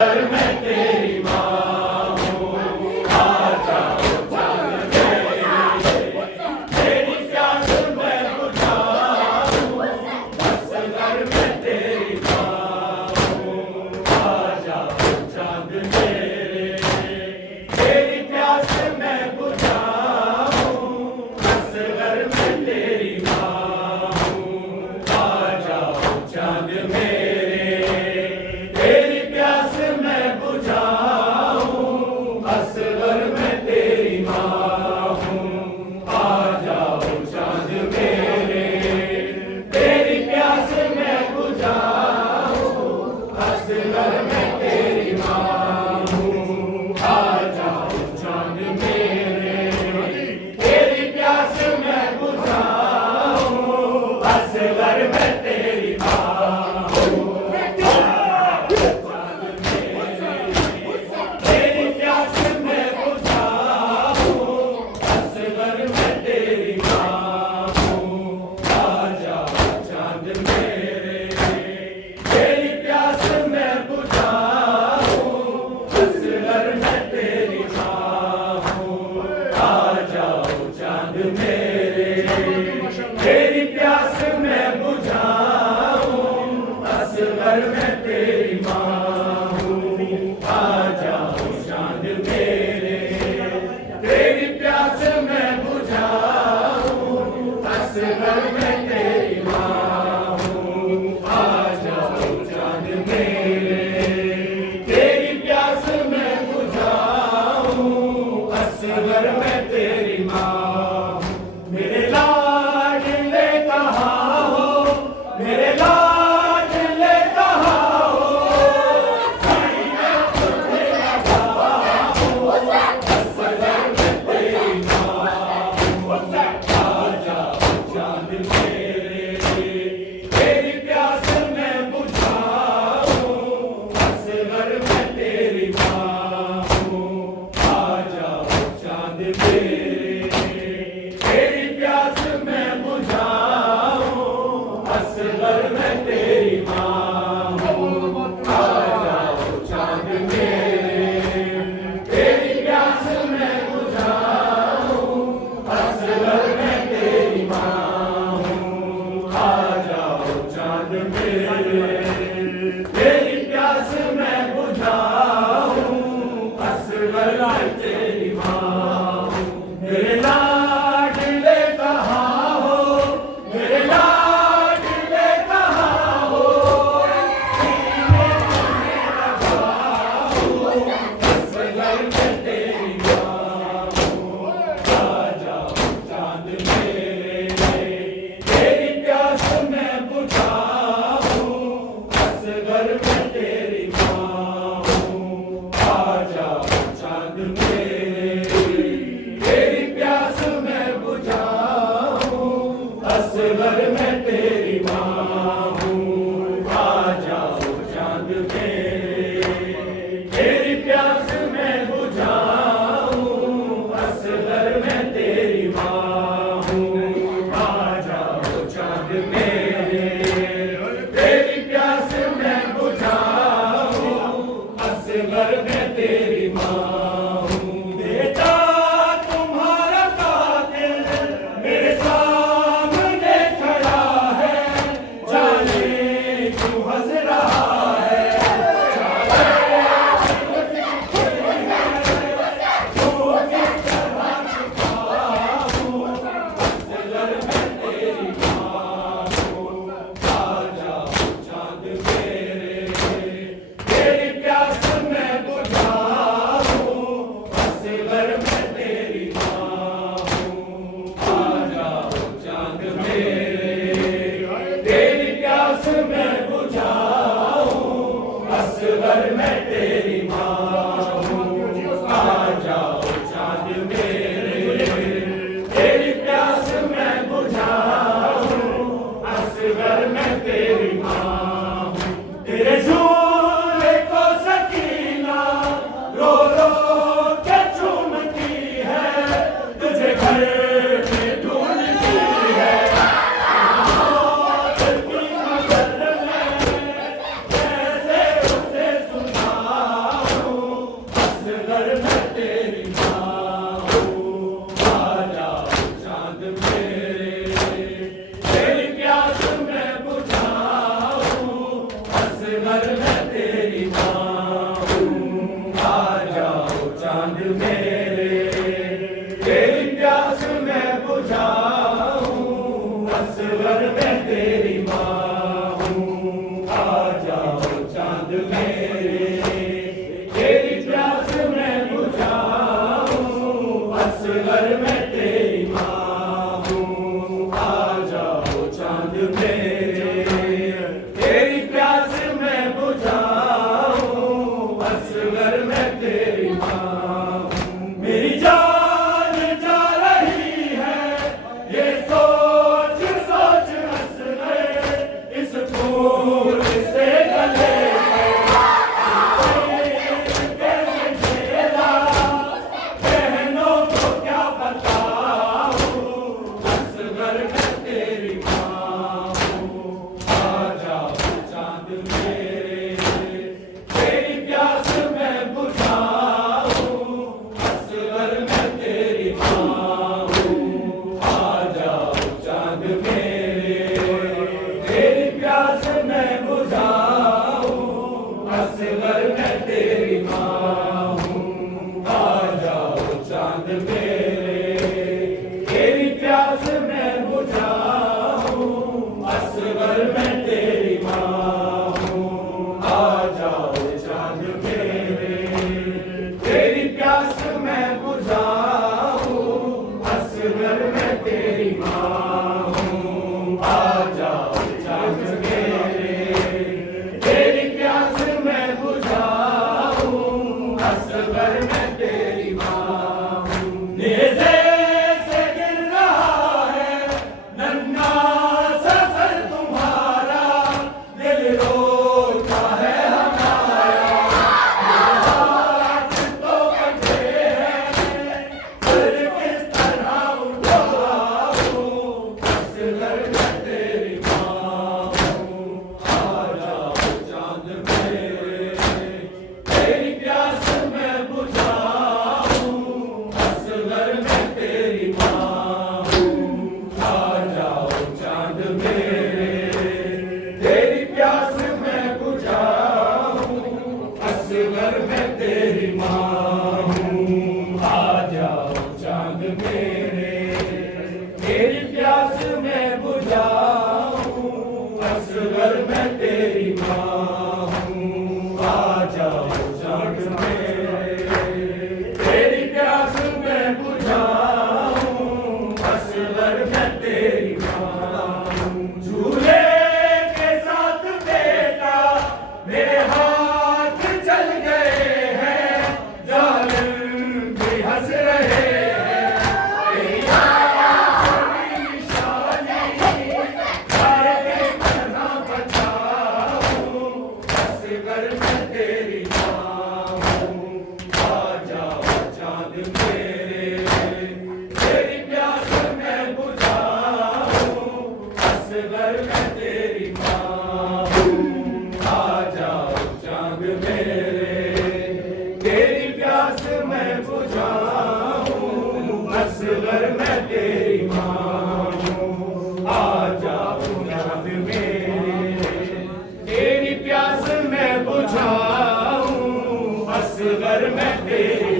मैं तेरी माँ हूँ, आ जाओ चांद मेरे, तेरी प्यास मैं बुझाऊँ, बस अगर मैं तेरी माँ हूँ, आ जाओ चांद मेरे, तेरी प्यास मैं बुझाऊँ, बस अगर मैं तेरी माँ हूँ, आ जाओ चांद मेरे। तेरी प्यास मैं बुझाऊं, असगर मैं तेरी माँ हूँ, आ जाओ चांद मेरे। तेरी प्यास मैं बुझाऊं, असगर मैं तेरी माँ हूँ, आ जाओ चांद मेरे। तेरी प्यास मैं बुझाऊं, असगर मैं तेरी माँ। मेरे लाडले कहाँ हो, मेरे लाडले कहाँ हो, मैं तुझे लगा हूँ, असगर मैं तेरी माँ हूँ, आ जाओ चांद मेरे। तेरी प्यास मैं बुझाऊँ, असगर मैं तेरी माँ हूँ, आ जाओ चांद मेरे। असगर मैं तेरी माँ हूँ, आ जाओ चांद मेरे। तेरी प्यास मैं बुझाऊँ, असगर मैं तेरी माँ हूँ, आ जाओ चांद मेरे। तेरी प्यास मैं बुझाऊँ, असगर मैं तेरी माँ हूँ। मेरे लाडले कहाँ हो, मेरे असगर मैं तेरी माँ हूँ, आ जाओ चांद मेरे। तेरी प्यास मैं बुझाऊँ, असगर मैं तेरी माँ हूँ, आ जाओ चांद मेरे। तेरी प्यास मैं बुझाऊँ, असगर मैं तेरी माँ हूँ। बेटा तुम्हारा कातिल मेरे असगर मैं तेरी माँ हूँ, आ जाओ चांद मेरे, तेरी प्यास मैं बुझाऊं, असगर मैं तेरी माँ हूँ, आ जाओ चांद मेरे, तेरी प्यास मैं बुझाऊं, असगर मैं तेरी माँ हूँ, आ जाओ चांद मेरे, तेरी प्यास मैं बुझाऊं, असगर मैं तेरी माँ हूँ, आ जाओ चांद मेरे, तेरी प्यास मैं बुझाऊं, असगर मैं तेरी माँ हूँ। मेरी जान जा रही है, ये सोच सोच हंस गए, इस फूल से गले बहनों को क्या बताऊं, असगर मैं तेरी माँ हूँ, आ जाओ चांद मेरे, तेरी प्यास मैं बुझाऊं, असगर मैं तेरी माँ हूँ, आ जाओ चांद मेरे, तेरी प्यास मैं बुझाऊं, असगर मैं तेरी माँ हूँ, आ जाओ चांद मेरे, तेरी प्यास मैं बुझाऊं, असगर मैं तेरी माँ हूँ, आ जाओ चांद मेरे, तेरी प्यास मैं बुझाऊं, असगर मैं तेरी माँ हूँ, आ जाओ चांद मेरे, तेरी प्यास मैं बुझाऊं, असगर मैं तेरी माँ हूँ। नेज़े से गिर रहा है नन्हा सा सर तुम्हारा, दिल रोता है हमारा, हाथ तो कटे हैं, सर किस तरह उठाऊं, असगर मैं तेरी माँ हूँ, आ जाओ चांद मेरे, तेरी प्यास मैं बुझाऊं, असगर मैं तेरी माँ हूँ, आ जाओ चांद मेरे, तेरी प्यास मैं बुझाऊं, असगर मैं तेरी माँ हूँ, आ जाओ चांद मेरे, तेरी प्यास मैं बुझाऊं, असगर मैं तेरी माँ हूँ, आ जाओ चांद मेरे, तेरी प्यास मैं बुझाऊं, असगर मैं तेरी माँ हूँ। झूले के साथ बेटा मेरे हाथ चल गए हैं, जालिम भी हंस रहे हैं, तेरी आखिरी निशानी हाय किस तरह बचाऊं, असगर मैं तेरी माँ हूँ, आ जाओ चांद मेरे, तेरी प्यास मैं बुझाऊं, असगर मैं तेरी माँ हूँ, आ जाओ चांद मेरे, तेरी प्यास मैं बुझाऊं, असगर मैं तेरी माँ हूँ, आ जाओ चांद मेरे, तेरी प्यास मैं बुझाऊं, असगर मैं तेरी